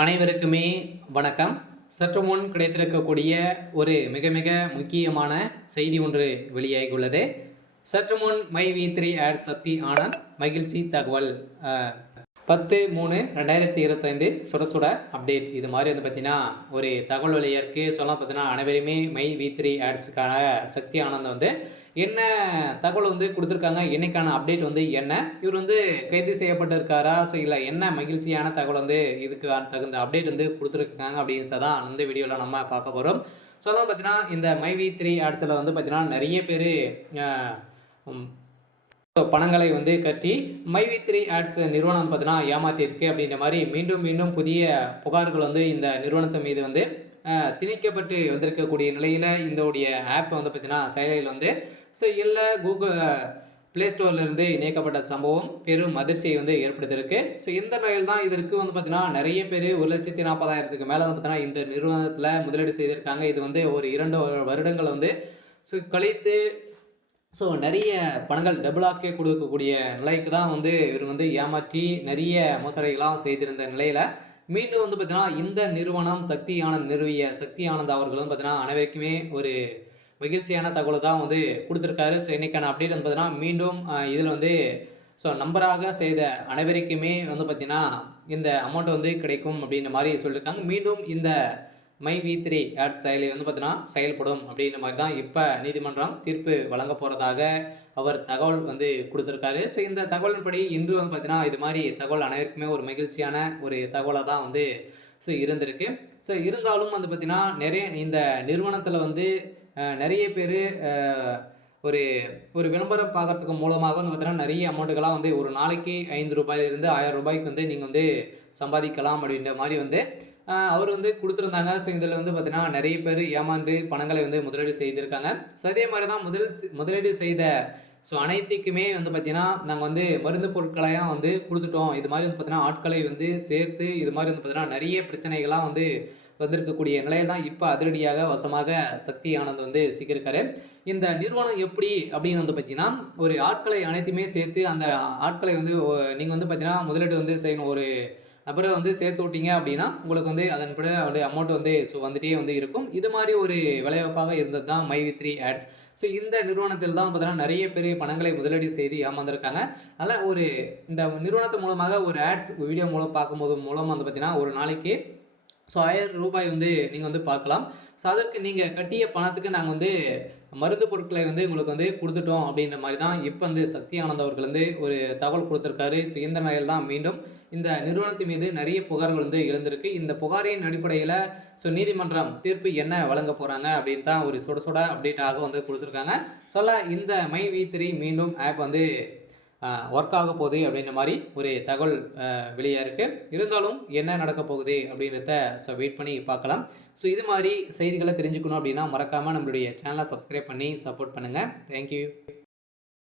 அனைவருக்குமே வணக்கம். சற்று முன் கிடைத்திருக்கக்கூடிய ஒரு மிக மிக முக்கியமான செய்தி ஒன்று வெளியாகியுள்ளது. சற்று முன் மை வி3 ஆட் சக்தி ஆனந்த் மகிழ்ச்சி தகவல் 10/3/2025 சுட சுட அப்டேட். இது மாதிரி வந்து பார்த்தீங்கன்னா ஒரு தகவல் வெளியாயிருக்கு. சொல்லலாம் பார்த்தீங்கன்னா அனைவருமே மை வி3 ஆட்ஸுக்கான சக்தி ஆனந்த் வந்து என்ன தகவல் வந்து கொடுத்துருக்காங்க, என்னைக்கான அப்டேட் வந்து என்ன, இவர் வந்து கைது செய்யப்பட்டிருக்காரா, இல்லை என்ன மகிழ்ச்சியான தகவல் வந்து இதுக்கு தகுந்த அப்டேட் வந்து கொடுத்துருக்காங்க அப்படின்றத தான் இந்த வீடியோவில் நம்ம பார்க்க போகிறோம். சொல்லலாம் பார்த்தீங்கன்னா இந்த மை வி3 ஆட்ஸில் வந்து பார்த்தீங்கன்னா நிறைய பேர் பணங்களை வந்து கட்டி மை வி3 ஆட்ஸ் நிறுவனம் பார்த்தீங்கன்னா ஏமாற்றிருக்கு அப்படின்ற மாதிரி மீண்டும் மீண்டும் புதிய புகார்கள் வந்து இந்த நிறுவனத்தின் மீது வந்து திணிக்கப்பட்டு வந்திருக்கக்கூடிய நிலையில் இந்த ஆப் வந்து பார்த்தீங்கன்னா செயலில் வந்து இல்லை கூகுள் ப்ளே ஸ்டோர்லேருந்து இணைக்கப்பட்ட சம்பவம் பெரும் அதிர்ச்சியை வந்து ஏற்படுத்தியிருக்கு. இந்த நிலையில் தான் இதற்கு வந்து பார்த்தீங்கன்னா நிறைய பேர் 1,40,000க்கு மேலே வந்து பார்த்தீங்கன்னா இந்த நிறுவனத்தில் முதலீடு செய்திருக்காங்க. இது வந்து ஒரு 2 வருடங்கள் வந்து கழித்து நிறைய பணங்கள் டபுளாக்கே கொடுக்கக்கூடிய நிலைக்கு தான் வந்து இவர் வந்து ஏமாற்றி நிறைய மோசடிகளாக செய்திருந்த நிலையில் மீண்டும் வந்து பார்த்தீங்கன்னா இந்த நிறுவனம் சக்தி ஆனந்த் நிறுவிய சக்தி ஆனந்த் அவர்கள் வந்து பார்த்தீங்கன்னா அனைவருக்குமே ஒரு மகிழ்ச்சியான தகவல் தான் வந்து கொடுத்துருக்காரு. இன்றைக்கான அப்டேட் வந்து பார்த்தீங்கன்னா மீண்டும் இதில் வந்து நம்பராக செய்த அனைவருக்குமே வந்து பார்த்திங்கன்னா இந்த அமௌண்ட் வந்து கிடைக்கும் அப்படின்ற மாதிரி சொல்லியிருக்காங்க. மீண்டும் இந்த மை வி3 ஆட் செயலி வந்து பார்த்தீங்கன்னா செயல்படும் அப்படின்ற மாதிரி தான் இப்போ நீதிமன்றம் தீர்ப்பு வழங்க போகிறதாக அவர் தகவல் வந்து கொடுத்துருக்காரு. இந்த தகவலின்படி இன்று வந்து பார்த்தீங்கன்னா இது மாதிரி தகவல் அனைவருக்குமே ஒரு மகிழ்ச்சியான ஒரு தகவலாக தான் வந்து இருந்திருக்கு. இருந்தாலும் வந்து பார்த்திங்கன்னா நிறைய இந்த நிறுவனத்தில் வந்து நிறைய பேர் ஒரு ஒரு விளம்பரம் பார்க்குறதுக்கு மூலமாக வந்து பார்த்தீங்கன்னா நிறைய அமௌண்ட்டுகளாக வந்து ஒரு நாளைக்கு ₹5 ₹1000 வந்து நீங்கள் வந்து சம்பாதிக்கலாம் அப்படின்ற மாதிரி வந்து அவர் வந்து கொடுத்துருந்தாங்க. இதில் வந்து பார்த்தீங்கன்னா நிறைய பேர் ஏமாந்து பணங்களை வந்து முதலீடு செய்திருக்காங்க. அதே மாதிரி தான் முதலீடு செய்த அனைத்துக்குமே வந்து பார்த்தீங்கன்னா நாங்கள் வந்து மருந்து பொருட்களையும் வந்து கொடுத்துட்டோம். இது மாதிரி வந்து பார்த்தீங்கன்னா ஆட்களை வந்து சேர்த்து இது மாதிரி வந்து பார்த்தீங்கன்னா நிறைய பிரச்சனைகள்லாம் வந்து வந்திருக்கக்கூடிய நிலையில் தான் இப்போ அதிரடியாக வசமாக சக்தி ஆனந்த் வந்து சிக்கியிருக்காரு. இந்த நிறுவனம் எப்படி அப்படின்னு வந்து பார்த்தீங்கன்னா ஒரு ஆட்களை அனைத்துமே சேர்த்து அந்த ஆட்களை வந்து நீங்கள் வந்து பார்த்தீங்கன்னா முதலீடு வந்து செய்யணும். ஒரு நபரை வந்து சேர்த்து விட்டீங்க அப்படின்னா உங்களுக்கு வந்து அதன்படி அமௌண்ட் வந்து வந்துட்டே வந்து இருக்கும். இது மாதிரி ஒரு விளைவாப்பாக இருந்தது தான் மை வி3 ஆட்ஸ். இந்த நிறுவனத்தில் தான் பார்த்தீங்கன்னா நிறைய பேர் பணங்களை முதலீடு செய்து ஏமாந்துருக்காங்க. அதனால் இந்த நிறுவனத்தின் மூலமாக ஒரு ஆட்ஸ் வீடியோ மூலம் பார்க்கும்போது மூலம் வந்து பார்த்தீங்கன்னா ஒரு நாளைக்கு ₹1000 வந்து நீங்கள் வந்து பார்க்கலாம். அதற்கு நீங்கள் கட்டிய பணத்துக்கு நாங்கள் வந்து மருந்து பொருட்களை வந்து உங்களுக்கு வந்து கொடுத்துட்டோம் அப்படின்ற மாதிரி தான் இப்போ வந்து சக்தி ஆனந்த் அவர்கள் வந்து ஒரு தகவல் கொடுத்துருக்காரு. இந்த நிலையில் தான் மீண்டும் இந்த நிறுவனத்தின் மீது நிறைய புகார்கள் வந்து எழுந்திருக்கு. இந்த புகாரின் அடிப்படையில் நீதிமன்றம் தீர்ப்பு என்ன வழங்க போகிறாங்க அப்படின்னு தான் ஒரு சுட சுட அப்டேட்டாக வந்து கொடுத்துருக்காங்க. இந்த மை வி3 மீண்டும் ஆப் வந்து ஒர்க் ஆக போகுது அப்படின்ற மாதிரி ஒரு தகவல் வெளியாக இருக்குது. இருந்தாலும் என்ன நடக்க போகுது அப்படின்றத வெயிட் பண்ணி பார்க்கலாம். இது மாதிரி செய்திகளை தெரிஞ்சுக்கணும் அப்படின்னா மறக்காமல் நம்மளுடைய சேனலை சப்ஸ்கிரைப் பண்ணி சப்போர்ட் பண்ணுங்கள். தேங்க்யூ.